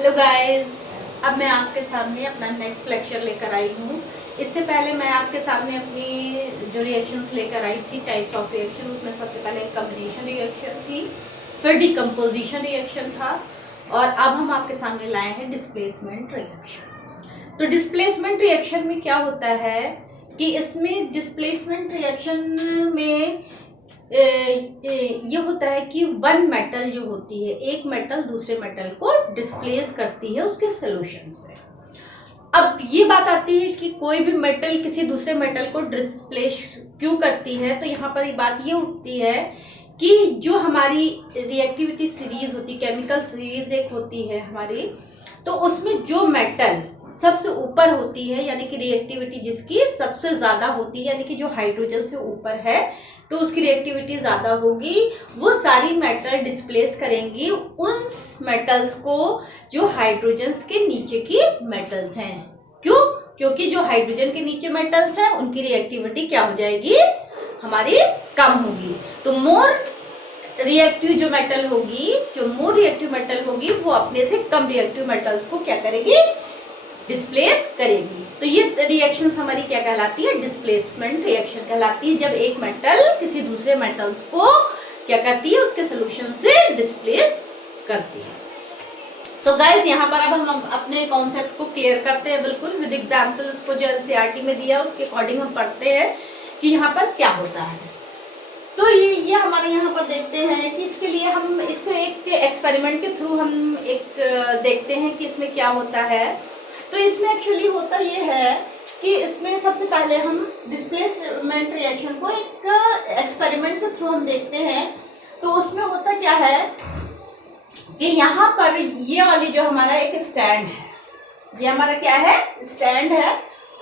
Hello guys, अब मैं आपके सामने अपना नेक्स्ट लेक्चर लेकर आई हूँ। इससे पहले मैं आपके सामने अपनी जो रिएक्शंस लेकर आई थी, टाइप्स ऑफ रिएक्शन, उसमें सबसे पहले एक कम्बिनेशन रिएक्शन थी, फिर डिकम्पोजिशन रिएक्शन था, और अब हम आपके सामने लाए हैं डिस्प्लेसमेंट रिएक्शन। तो डिस्प्लेसमेंट रिएक्शन में क्या होता है कि इसमें डिस्प्लेसमेंट रिएक्शन में ये होता है कि वन मेटल जो होती है, एक मेटल दूसरे मेटल को डिस्प्लेस करती है उसके सॉल्यूशन से। अब ये बात आती है कि कोई भी मेटल किसी दूसरे मेटल को डिस्प्लेस क्यों करती है, तो यहाँ पर ये बात ये उठती है कि जो हमारी रिएक्टिविटी सीरीज होती, केमिकल सीरीज एक होती है हमारी, तो उसमें जो मेटल सबसे ऊपर होती है, यानी कि रिएक्टिविटी जिसकी सबसे ज़्यादा होती है, यानी कि जो हाइड्रोजन से ऊपर है तो उसकी रिएक्टिविटी ज़्यादा होगी, वो सारी मेटल डिस्प्लेस करेंगी उन मेटल्स को जो हाइड्रोजन के नीचे की मेटल्स हैं। क्यों? क्योंकि जो हाइड्रोजन के नीचे मेटल्स हैं उनकी रिएक्टिविटी क्या हो जाएगी, हमारी कम होगी। तो मोर रिएक्टिव जो मेटल होगी, जो मोर रिएक्टिव मेटल होगी, वो अपने से कम रिएक्टिव मेटल्स को क्या करेगी, डिस्प्लेस करेगी। तो ये रिएक्शन हमारी क्या कहलाती है, डिस्प्लेसमेंट रिएक्शन कहलाती है, जब एक मेटल किसी दूसरे मेटल्स को क्या करती है, उसके सॉल्यूशन से डिस्प्लेस करती है। तो गाइस, यहाँ पर अब हम अपने कॉन्सेप्ट को क्लियर करते हैं बिल्कुल विद एग्जाम्पल। उसको जो एनसीईआरटी में दिया उसके अकॉर्डिंग हम पढ़ते हैं कि यहाँ पर क्या होता है। तो ये हमारे यहाँ पर देखते हैं कि इसके लिए हम इसको एक एक्सपेरिमेंट के थ्रू हम एक देखते हैं कि इसमें क्या होता है। तो इसमें एक्चुअली होता ये है कि इसमें सबसे पहले हम डिस्प्लेसमेंट रिएक्शन को एक एक्सपेरिमेंट के थ्रू हम देखते हैं। तो उसमें होता क्या है कि यहाँ पर ये वाली जो हमारा एक स्टैंड है, ये हमारा क्या है, स्टैंड है,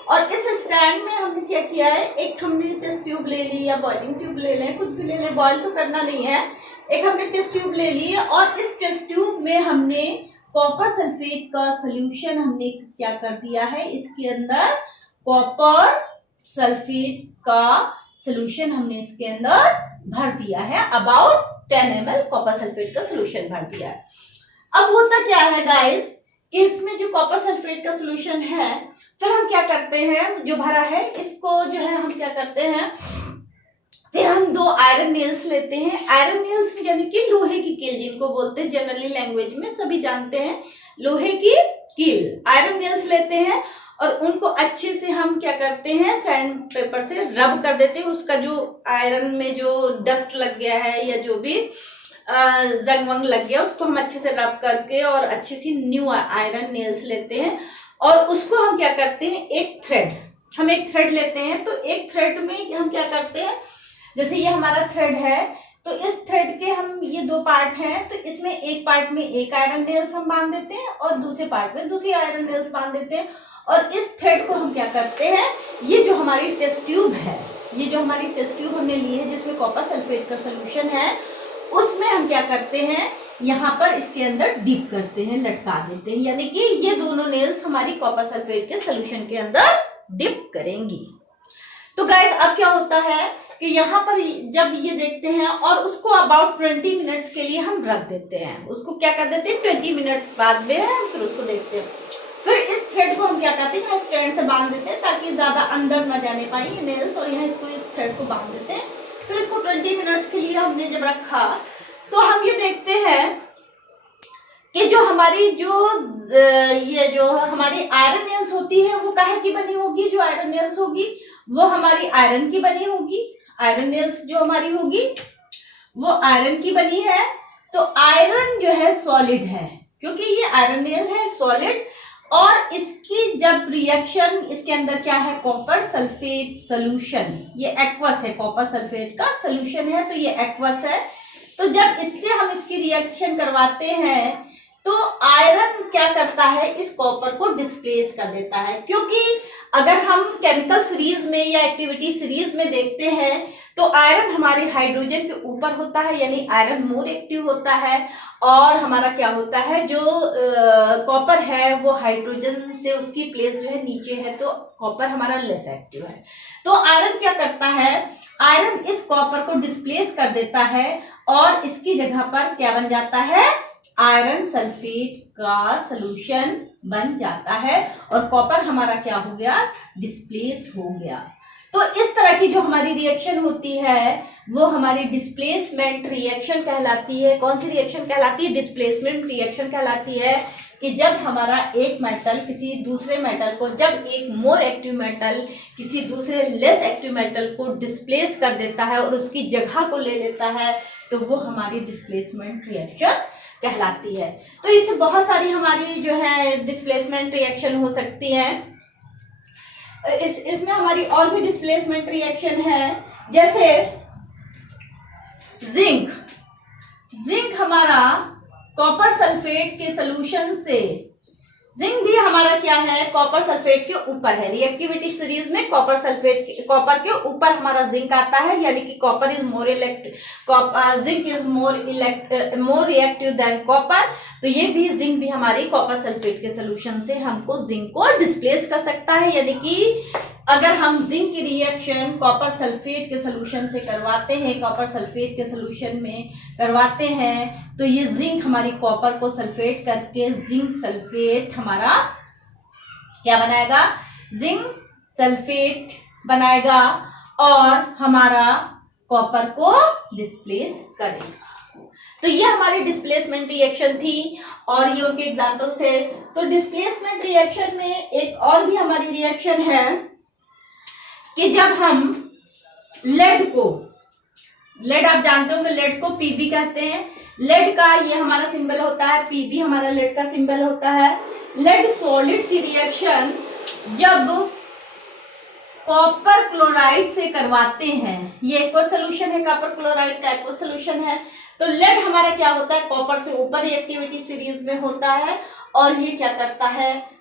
और इस स्टैंड में हमने क्या किया है, एक हमने टेस्ट ट्यूब ले ली या बॉइलिंग ट्यूब ले लें, कुछ भी ले लें, बॉयल तो करना नहीं है। एक हमने टेस्ट ट्यूब ले ली और इस टेस्ट ट्यूब में हमने कॉपर सल्फेट का सॉल्यूशन हमने क्या कर दिया है, इसके अंदर कॉपर सल्फेट का सॉल्यूशन हमने इसके अंदर भर दिया है, अबाउट 10 ml कॉपर सल्फेट का सॉल्यूशन भर दिया है। अब होता क्या है गाइस कि इसमें जो कॉपर सल्फेट का सॉल्यूशन है, फिर हम क्या करते हैं, जो भरा है इसको जो है हम क्या करते हैं, फिर हम 2 आयरन नेल्स लेते हैं। आयरन नेल्स यानी कि लोहे की कील जिनको बोलते हैं, जनरली लैंग्वेज में सभी जानते हैं, लोहे की कील, आयरन नेल्स लेते हैं और उनको अच्छे से हम क्या करते हैं, सैंड पेपर से रब कर देते हैं। उसका जो आयरन में जो डस्ट लग गया है या जो भी जंग वंग लग गया, उसको हम अच्छे से रब करके और अच्छी सी न्यू आयरन नेल्स लेते हैं और उसको हम क्या करते हैं, एक थ्रेड लेते हैं। तो एक थ्रेड में हम क्या करते हैं, जैसे ये हमारा थ्रेड है, तो इस थ्रेड के हम ये 2 पार्ट हैं, तो इसमें एक पार्ट में एक आयरन नेल्स हम बांध देते हैं और दूसरे पार्ट में दूसरी आयरन नेल्स बांध देते हैं। और इस थ्रेड को हम क्या करते हैं, ये जो हमारी टेस्ट ट्यूब है, ये जो हमारी टेस्ट ट्यूब हमने ली है जिसमें कॉपर सल्फेट का सॉल्यूशन है, उसमें हम क्या करते हैं, यहाँ पर इसके अंदर डिप करते हैं, लटका देते हैं, यानी कि ये दोनों नेल्स हमारी कॉपर सल्फेट के सॉल्यूशन के अंदर डिप करेंगी। तो गाइस, अब क्या होता है कि यहाँ पर जब ये देखते हैं और उसको अबाउट 20 मिनट्स के लिए हम रख देते हैं, उसको क्या कर देते हैं, 20 मिनट्स बाद में फिर उसको देखते हैं। फिर इस थ्रेड को हम क्या करते हैं, स्ट्रैंड से बांध देते हैं ताकि ज्यादा अंदर न जाने पाए ये नेल्स, और यहाँ इसको इस थ्रेड को बांध देते हैं। फिर इसको 20 मिनट्स के लिए हमने जब रखा तो हम ये देखते हैं कि जो हमारी ये जो हमारी आयरन नेल्स होती है वो काहे की बनी होगी, जो आयरन नेल्स होगी वो हमारी आयरन की बनी होगी। आयरन नेल्स जो हमारी होगी वो आयरन की बनी है। तो आयरन जो है सॉलिड है, क्योंकि ये आयरन नेल्स है सॉलिड, और इसकी जब रिएक्शन, इसके अंदर क्या है, कॉपर सल्फेट सॉल्यूशन, ये एक्वस है, कॉपर सल्फेट का सॉल्यूशन है, तो ये एक्वस है। तो जब इससे हम इसकी रिएक्शन करवाते हैं तो आयरन क्या करता है, इस कॉपर को डिस्प्लेस कर देता है। क्योंकि अगर हम केमिकल सीरीज में या एक्टिविटी सीरीज में देखते हैं तो आयरन हमारे हाइड्रोजन के ऊपर होता है, यानी आयरन मोर एक्टिव होता है, और हमारा क्या होता है, जो कॉपर है वो हाइड्रोजन से उसकी प्लेस जो है नीचे है, तो कॉपर हमारा लेस एक्टिव है। तो आयरन क्या करता है, आयरन इस कॉपर को डिस्प्लेस कर देता है और इसकी जगह पर क्या बन जाता है, आयरन सल्फेट का सॉल्यूशन बन जाता है और कॉपर हमारा क्या हो गया, डिस्प्लेस हो गया। तो इस तरह की जो हमारी रिएक्शन होती है वो हमारी डिस्प्लेसमेंट रिएक्शन कहलाती है। कौन सी रिएक्शन कहलाती है, डिस्प्लेसमेंट रिएक्शन कहलाती है कि जब हमारा एक मेटल किसी दूसरे मेटल को, जब एक मोर एक्टिव मेटल किसी दूसरे लेस एक्टिव मेटल को डिस्प्लेस कर देता है और उसकी जगह को ले लेता है, तो वो हमारी डिस्प्लेसमेंट रिएक्शन कहलाती है। तो इससे बहुत सारी हमारी जो है डिस्प्लेसमेंट रिएक्शन हो सकती है। इसमें हमारी और भी डिस्प्लेसमेंट रिएक्शन है, जैसे जिंक हमारा कॉपर सल्फेट के सॉल्यूशन से, जिंक भी हमारा क्या है, कॉपर सल्फेट के ऊपर है। रिएक्टिविटी सीरीज में कॉपर के ऊपर हमारा जिंक आता है, यानी कि copper is more zinc is more reactive than copper. तो ये भी जिंक भी हमारी कॉपर सल्फेट के सॉल्यूशन से हमको जिंक को डिस्प्लेस कर सकता है। यानी कि अगर हम जिंक की रिएक्शन कॉपर सल्फेट के सॉल्यूशन से करवाते हैं, कॉपर सल्फेट के सॉल्यूशन में करवाते हैं, तो ये जिंक हमारी कॉपर को सल्फेट करके जिंक सल्फेट हमारा क्या बनाएगा, जिंक सल्फेट बनाएगा और हमारा कॉपर को डिस्प्लेस करेगा। तो ये हमारी डिस्प्लेसमेंट रिएक्शन थी और ये उनके एग्जाम्पल थे। तो डिस्प्लेसमेंट रिएक्शन में एक और भी हमारी रिएक्शन है कि जब हम लेड आप जानते होंगे, लेड को पीबी कहते हैं। लेड का ये हमारा सिंबल होता है, पीबी हमारा लेड का सिंबल होता है। लेड सॉलिड की रिएक्शन जब कॉपर क्लोराइड से करवाते हैं, ये एक्वस सोल्यूशन है, कॉपर क्लोराइड का एक्वस सोल्यूशन है। तो लेड हमारा क्या होता है, कॉपर से ऊपर रिएक्टिविटी सीरीज में होता है और ये क्या करता है,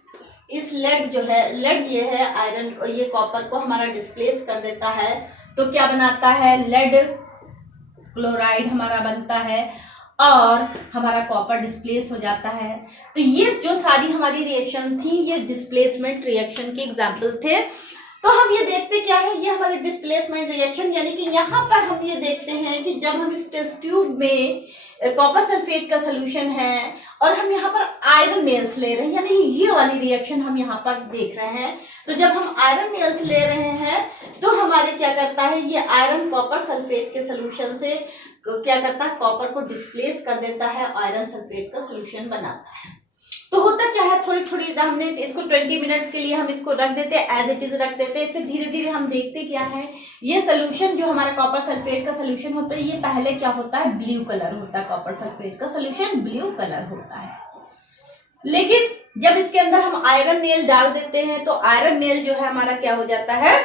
इस लेड जो है, लेड ये है आयरन, ये कॉपर को हमारा डिस्प्लेस कर देता है। तो क्या बनाता है, लेड क्लोराइड हमारा बनता है और हमारा कॉपर डिस्प्लेस हो जाता है। तो ये जो सारी हमारी रिएक्शन थी, ये डिस्प्लेसमेंट रिएक्शन के एग्जाम्पल थे। तो हम ये देखते क्या है, ये हमारे डिस्प्लेसमेंट रिएक्शन, यानी कि यहाँ पर हम ये देखते हैं कि जब हम इस टेस्ट ट्यूब में कॉपर सल्फेट का सॉल्यूशन है और हम यहाँ पर आयरन नेल्स ले रहे हैं, यानी ये वाली रिएक्शन हम यहाँ पर देख रहे हैं। तो जब हम आयरन नेल्स ले रहे हैं तो हमारे क्या करता है, ये आयरन कॉपर सल्फेट के सॉल्यूशन से क्या करता है, कॉपर को डिस्प्लेस कर देता है, आयरन सल्फेट का सॉल्यूशन बनाता है। तो होता क्या है, थोड़ी थोड़ी हमने इसको 20 मिनट्स के लिए हम इसको रख देते हैं, एज इट इज रख देते हैं। फिर धीरे धीरे हम देखते क्या है, ये सोल्यूशन जो हमारा कॉपर सल्फेट का सोल्यूशन होता है, ये पहले क्या होता है, ब्लू कलर होता है। कॉपर सल्फेट का सोल्यूशन ब्लू कलर होता है। लेकिन जब इसके अंदर हम आयरन नेल डाल देते हैं तो आयरन नेल जो है हमारा क्या हो जाता है,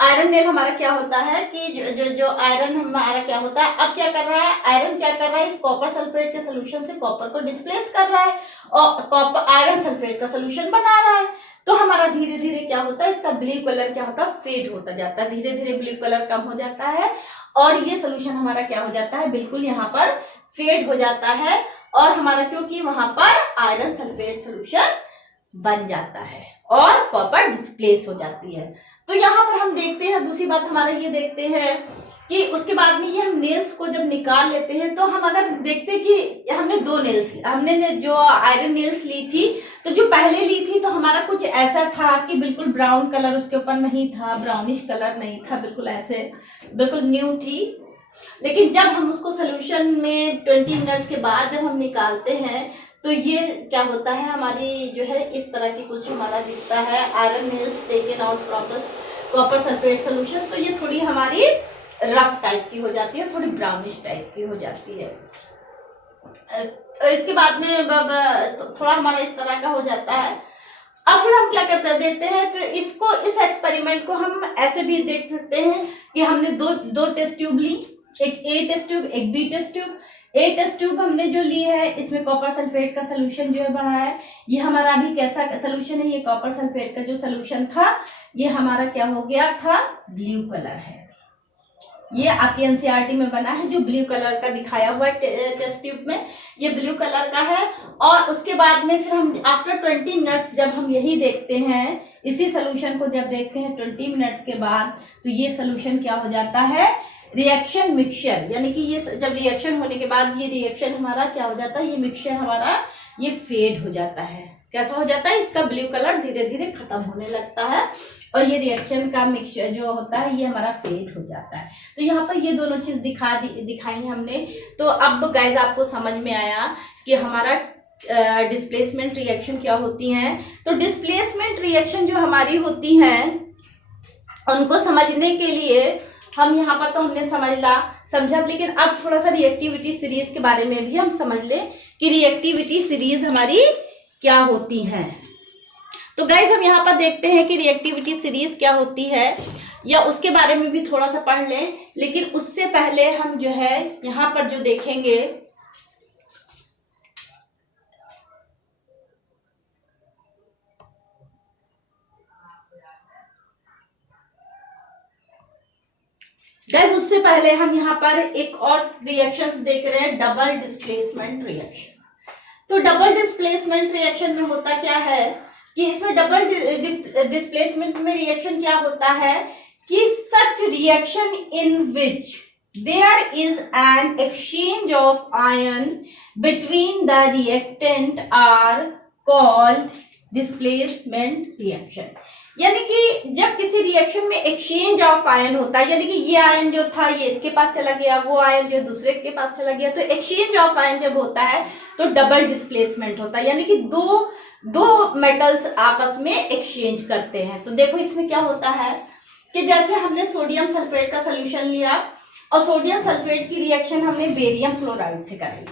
आयरन नेल हमारा क्या होता है कि जो आयरन हमारा क्या होता है, अब क्या कर रहा है, आयरन क्या कर रहा है, इस कॉपर सल्फेट के सोल्यूशन से कॉपर को डिस्प्लेस कर रहा है और कॉपर आयरन सल्फेट का सोल्यूशन बना रहा है। तो हमारा धीरे धीरे क्या होता है, इसका ब्लू कलर क्या होता है, फेड होता जाता है, धीरे धीरे ब्लू कलर कम हो जाता है और ये सोल्यूशन हमारा क्या हो जाता है, बिल्कुल यहाँ पर फेड हो जाता है और हमारा क्योंकि वहां पर आयरन सल्फेट सोल्यूशन बन जाता है और कॉपर डिस्प्लेस हो जाती है। तो यहाँ पर हम देखते हैं, दूसरी बात हमारा ये देखते हैं कि उसके बाद में ये हम नेल्स को जब निकाल लेते हैं तो हम अगर देखते हैं कि हमने 2 नेल्स, हमने जो आयरन नेल्स ली थी, तो जो पहले ली थी तो हमारा कुछ ऐसा था कि बिल्कुल ब्राउन कलर उसके ऊपर नहीं था, ब्राउनिश कलर नहीं था, बिल्कुल ऐसे बिल्कुल न्यू थी। लेकिन जब हम उसको सोल्यूशन में 20 मिनट्स के बाद जब हम निकालते हैं तो ये क्या होता है, हमारी जो है इस तरह की कुछ हमारा दिखता है, iron nails taken out from the copper sulphate solution. तो ये थोड़ी हमारी रफ टाइप की हो जाती है, थोड़ी ब्राउनिश टाइप की हो जाती है। इसके बाद में थोड़ा हमारा इस तरह का हो जाता है। अब फिर हम क्या करते देते हैं, तो इसको, इस एक्सपेरिमेंट को हम ऐसे भी देख सकते हैं कि हमने दो टेस्ट ट्यूब ली, एक ए टेस्ट ट्यूब, एक बी टेस्ट ट्यूब। ए टेस्ट ट्यूब हमने जो ली है, इसमें कॉपर सल्फेट का सोल्यूशन जो है बना है, ये हमारा अभी कैसा सोल्यूशन है, ये कॉपर सल्फेट का जो सोल्यूशन था ये हमारा क्या हो गया था, ब्लू कलर है। ये आपके एनसीईआरटी में बना है, जो ब्लू कलर का दिखाया हुआ है टेस्ट ट्यूब में, ये ब्लू कलर का है। और उसके बाद में फिर हम आफ्टर 20 मिनट्स जब हम यही देखते हैं, इसी सोल्यूशन को जब देखते हैं 20 मिनट्स के बाद, तो ये सोल्यूशन क्या हो जाता है, रिएक्शन मिक्सचर, यानी कि ये जब रिएक्शन होने के बाद ये रिएक्शन हमारा क्या हो जाता है, ये मिक्सचर हमारा ये फेड हो जाता है। कैसा हो जाता है, इसका ब्लू कलर धीरे धीरे खत्म होने लगता है और ये रिएक्शन का मिक्सचर जो होता है ये हमारा फेड हो जाता है। तो यहाँ पर ये दोनों चीज दिखाई हमने। तो अब तो गाइज आपको समझ में आया कि हमारा डिस्प्लेसमेंट रिएक्शन क्या होती हैं। तो डिस्प्लेसमेंट रिएक्शन जो हमारी होती हैं उनको समझने के लिए हम यहाँ पर तो हमने समझा, लेकिन अब थोड़ा सा रिएक्टिविटी सीरीज के बारे में भी हम समझ लें कि रिएक्टिविटी सीरीज हमारी क्या होती हैं। तो गाइज हम यहाँ पर देखते हैं कि रिएक्टिविटी सीरीज क्या होती है, या उसके बारे में भी थोड़ा सा पढ़ लें। लेकिन उससे पहले हम जो है यहाँ पर जो देखेंगे, गाइस उससे पहले हम यहाँ पर एक और रिएक्शंस देख रहे हैं, डबल डिस्प्लेसमेंट रिएक्शन। तो डबल डिस्प्लेसमेंट रिएक्शन में होता क्या है कि इसमें डबल डिस्प्लेसमेंट में रिएक्शन क्या होता है कि सच reaction in which there is an exchange of ion between the reactant are called displacement reaction. यानी कि जब किसी रिएक्शन में एक्सचेंज ऑफ आयन होता है, यानी कि ये आयन जो था ये इसके पास चला गया, वो आयन जो दूसरे के पास चला गया, तो एक्सचेंज ऑफ आयन जब होता है तो डबल डिस्प्लेसमेंट होता है, यानी कि दो मेटल्स आपस में एक्सचेंज करते हैं। तो देखो इसमें क्या होता है कि जैसे हमने सोडियम सल्फेट का सोल्यूशन लिया और सोडियम सल्फेट की रिएक्शन हमने बेरियम क्लोराइड से कराई,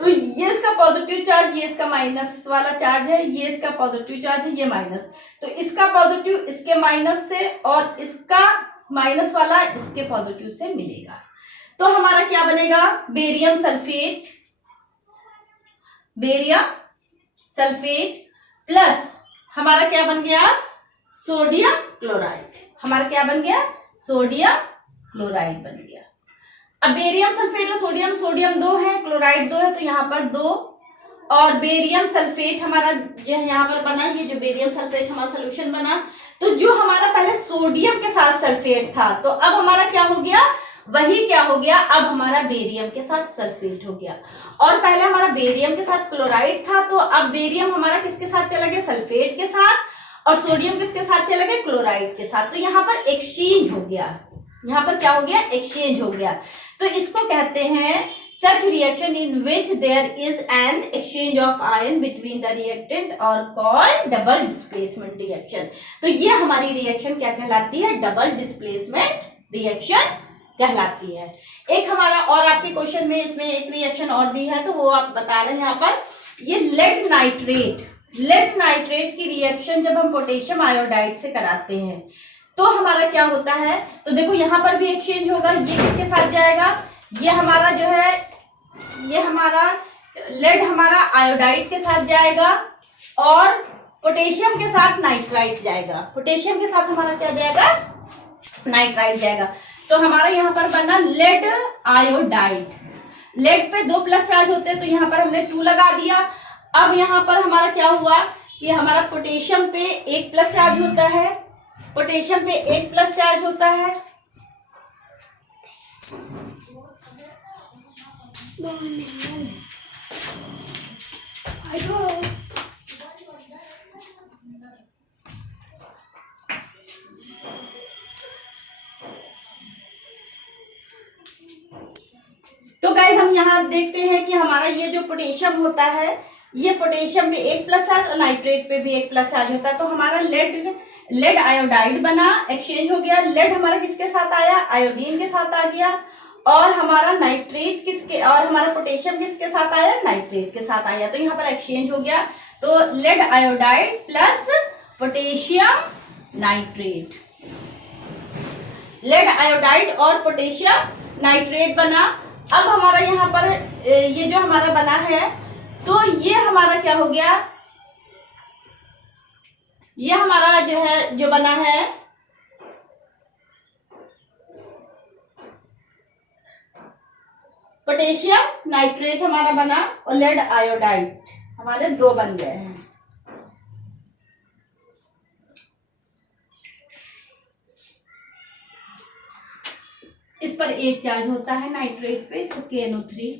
तो ये इसका पॉजिटिव चार्ज, ये इसका माइनस वाला चार्ज है, ये इसका पॉजिटिव चार्ज है, ये माइनस, तो इसका पॉजिटिव इसके माइनस से और इसका माइनस वाला इसके पॉजिटिव से मिलेगा। तो हमारा क्या बनेगा, बेरियम सल्फेट प्लस हमारा क्या बन गया, सोडियम क्लोराइड। हमारा क्या बन गया, सोडियम क्लोराइड बन गया। अब बेरियम सल्फेट और सोडियम 2 है, क्लोराइड 2 है, तो यहाँ पर 2 और बेरियम सल्फेट हमारा जो यहाँ पर बना, ये जो बेरियम सल्फेट हमारा सोल्यूशन बना, तो जो हमारा पहले सोडियम के साथ सल्फेट था, तो अब हमारा क्या हो गया, वही क्या हो गया, अब हमारा बेरियम के साथ सल्फेट हो गया। और पहले हमारा बेरियम के साथ क्लोराइड था, तो अब बेरियम हमारा किसके साथ चला गया, सल्फेट के साथ, और सोडियम किसके साथ चला गया, क्लोराइड के साथ। तो यहाँ पर एक्सचेंज हो गया, यहाँ पर क्या हो गया, एक्सचेंज हो गया। तो इसको कहते हैं such reaction in which there is an exchange of ion between the reactant or called double displacement reaction। तो ये हमारी रिएक्शन क्या कहलाती है, डबल डिस्प्लेसमेंट रिएक्शन कहलाती है। एक हमारा और आपके क्वेश्चन में इसमें एक रिएक्शन और दी है, तो वो आप बता रहे हैं यहाँ पर, ये लेड नाइट्रेट की रिएक्शन जब हम पोटेशियम आयोडाइड से कराते हैं तो हमारा क्या होता है, तो देखो यहाँ पर भी एक्सचेंज होगा, ये किसके साथ जाएगा, ये हमारा जो है, ये हमारा लेड हमारा आयोडाइड के साथ जाएगा और पोटेशियम के साथ नाइट्राइट जाएगा। पोटेशियम के साथ हमारा क्या जाएगा, नाइट्राइट जाएगा। तो हमारा यहाँ पर बना लेड आयोडाइड। लेड पे 2 प्लस चार्ज होते हैं, तो यहाँ पर हमने 2 लगा दिया। अब यहाँ पर हमारा क्या हुआ कि हमारा पोटेशियम पे 1 प्लस चार्ज होता है, पोटेशियम पे 1 प्लस चार्ज होता है, तो गाइस हम यहाँ देखते हैं कि हमारा ये जो पोटेशियम होता है, ये पोटेशियम पे 1 प्लस चार्ज और नाइट्रेट पे भी 1 प्लस चार्ज होता है। तो हमारा लेड आयोडाइड बना, एक्सचेंज हो गया। लेड हमारा किसके साथ आया, आयोडीन के साथ आ गया, और हमारा नाइट्रेट किसके, और हमारा पोटेशियम किसके साथ आया, नाइट्रेट के साथ आया। तो यहाँ पर एक्सचेंज हो गया, तो lead iodide plus potassium nitrate, lead iodide और पोटेशियम नाइट्रेट बना। अब हमारा यहाँ पर ये जो हमारा बना है, तो ये हमारा क्या हो गया, ये हमारा जो है जो बना है पोटेशियम नाइट्रेट हमारा बना, और लेड आयोडाइड हमारे 2 बन गए हैं। इस पर 8 चार्ज होता है नाइट्रेट पे, तो KNO3।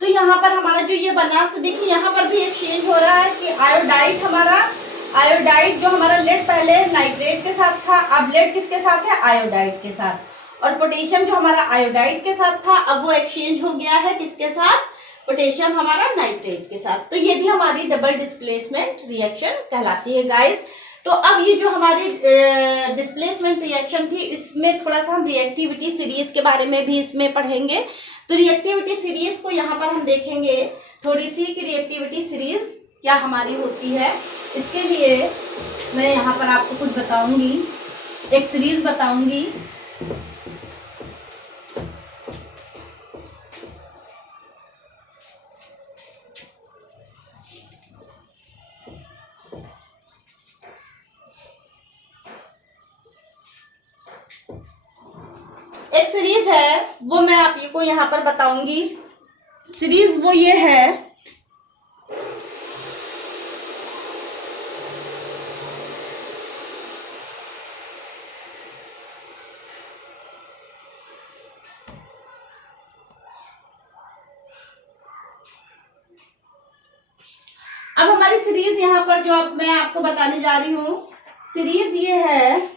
तो यहाँ पर हमारा जो ये बना, तो देखिए यहाँ पर भी एक्सचेंज हो रहा है कि आयोडाइड जो हमारा लेड पहले नाइट्रेट के साथ था, अब लेड किसके साथ है, आयोडाइड के साथ। और पोटेशियम जो हमारा आयोडाइड के साथ था, अब वो एक्सचेंज हो गया है किसके साथ, पोटेशियम हमारा नाइट्रेट के साथ। तो ये भी हमारी डबल डिस्प्लेसमेंट रिएक्शन कहलाती है गाइस। तो अब ये जो हमारी डिस्प्लेसमेंट रिएक्शन थी, इसमें थोड़ा सा हम रिएक्टिविटी सीरीज के बारे में भी इसमें पढ़ेंगे। तो रिएक्टिविटी सीरीज को यहाँ पर हम देखेंगे थोड़ी सी कि रिएक्टिविटी सीरीज क्या हमारी होती है। इसके लिए मैं यहाँ पर आपको कुछ बताऊंगी, एक सीरीज बताऊंगी। एक सीरीज है वो मैं आपको यहाँ पर बताऊंगी। सीरीज वो ये है, अब हमारी सीरीज यहाँ पर जो अब मैं आपको बताने जा रही हूँ, सीरीज ये है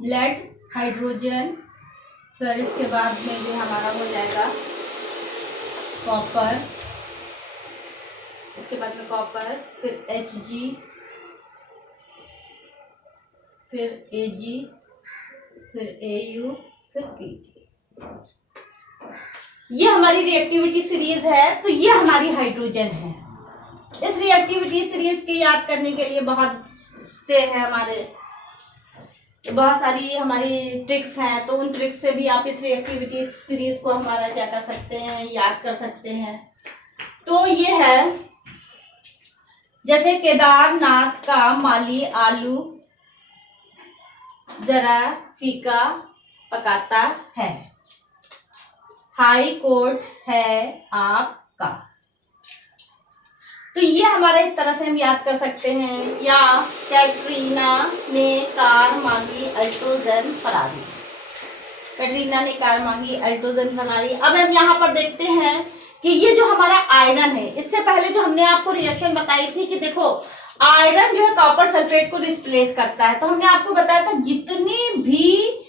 लेड, हाइड्रोजन, फिर इसके बाद में जो हमारा हो जाएगा कॉपर, इसके बाद में कॉपर, फिर Hg, फिर Ag, फिर Au, फिर Kg। ये हमारी रिएक्टिविटी सीरीज है। तो ये हमारी हाइड्रोजन है। इस रिएक्टिविटी सीरीज के याद करने के लिए बहुत सारी हमारी ट्रिक्स हैं। तो उन ट्रिक्स से भी आप इस रिएक्टिविटी सीरीज को हमारा क्या कर सकते हैं, याद कर सकते हैं। तो ये है जैसे केदारनाथ का माली आलू जरा फीका पकाता है, हाई कोर्ट है आपका। तो ये हमारा इस तरह से हम याद कर सकते हैं। या कैटरीना ने कार मांगी अल्टोजन फरारी, कैटरीना ने कार मांगी अल्टोजन फरारी। अब हम यहाँ पर देखते हैं कि ये जो हमारा आयरन है, इससे पहले जो हमने आपको रिएक्शन बताई थी कि देखो आयरन जो है कॉपर सल्फेट को रिप्लेस करता है। तो हमने आपको बताया था जितने भी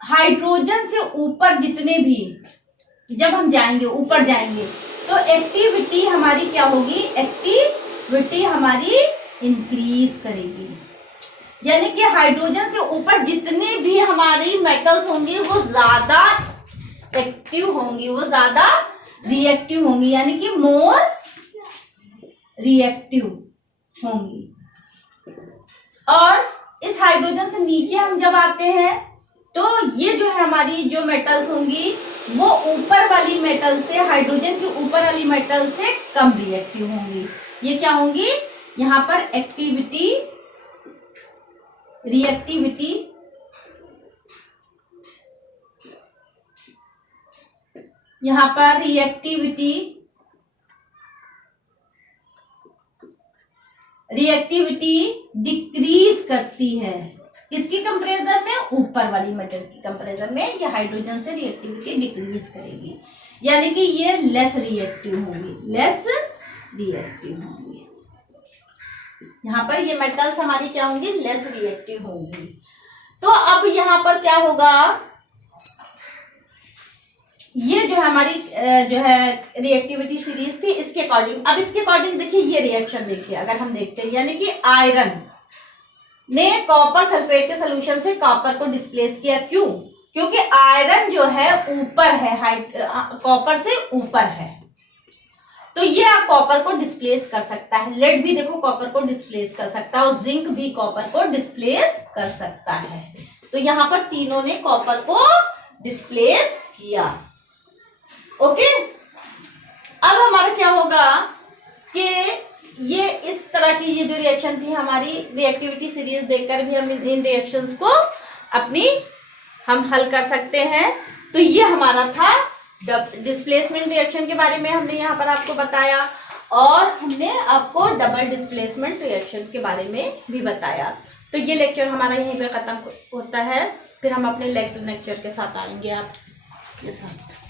हाइड्रोजन से ऊपर जितने भी जब हम जाएंगे ऊपर जाएंगे तो एक्टिविटी हमारी क्या होगी, एक्टिविटी हमारी इंक्रीज करेगी। यानी कि हाइड्रोजन से ऊपर जितने भी हमारी मेटल्स होंगे वो ज्यादा एक्टिव होंगी, वो ज्यादा रिएक्टिव होंगी, यानी कि मोर रिएक्टिव होंगी। और इस हाइड्रोजन से नीचे हम जब आते हैं तो ये जो है हमारी जो मेटल्स होंगी वो ऊपर वाली मेटल से, हाइड्रोजन के ऊपर वाली मेटल से कम रिएक्टिव होंगी। ये क्या होंगी, यहाँ पर एक्टिविटी रिएक्टिविटी यहाँ पर रिएक्टिविटी डिक्रीज करती है। किसकी कंपैरिजन में, ऊपर वाली मेटल की कंपैरिजन में ये हाइड्रोजन से रिएक्टिविटी डिक्रीज करेगी, यानी कि ये लेस रिएक्टिव होंगी, लेस रिएक्टिव होंगी। यहाँ पर ये मेटल्स हमारी क्या होंगी, लेस रिएक्टिव होंगी। तो अब यहाँ पर क्या होगा, ये जो है हमारी जो है रिएक्टिविटी सीरीज थी इसके अकॉर्डिंग। अब इसके अकॉर्डिंग देखिए ये रिएक्शन देखिए, अगर हम देखते हैं यानी कि आयरन ने कॉपर सल्फेट के सोल्यूशन से कॉपर को डिस्प्लेस किया। क्यों, क्योंकि आयरन जो है ऊपर है, कॉपर से ऊपर है। तो ये आप कॉपर को डिस्प्लेस कर सकता है। लेड भी देखो कॉपर को डिस्प्लेस कर सकता है और जिंक भी कॉपर को डिस्प्लेस कर सकता है। तो यहां पर तीनों ने कॉपर को डिस्प्लेस किया। ओके, अब हमारा क्या होगा कि ये इस तरह की ये जो रिएक्शन थी हमारी रिएक्टिविटी सीरीज देखकर भी हम इन रिएक्शंस को हम हल कर सकते हैं। तो ये हमारा था डिस्प्लेसमेंट रिएक्शन के बारे में हमने यहाँ पर आपको बताया और हमने आपको डबल डिस्प्लेसमेंट रिएक्शन के बारे में भी बताया। तो ये लेक्चर हमारा यहीं पे खत्म होता है, फिर हम अपने नेक्स्ट लेक्चर के साथ आएंगे आपके साथ।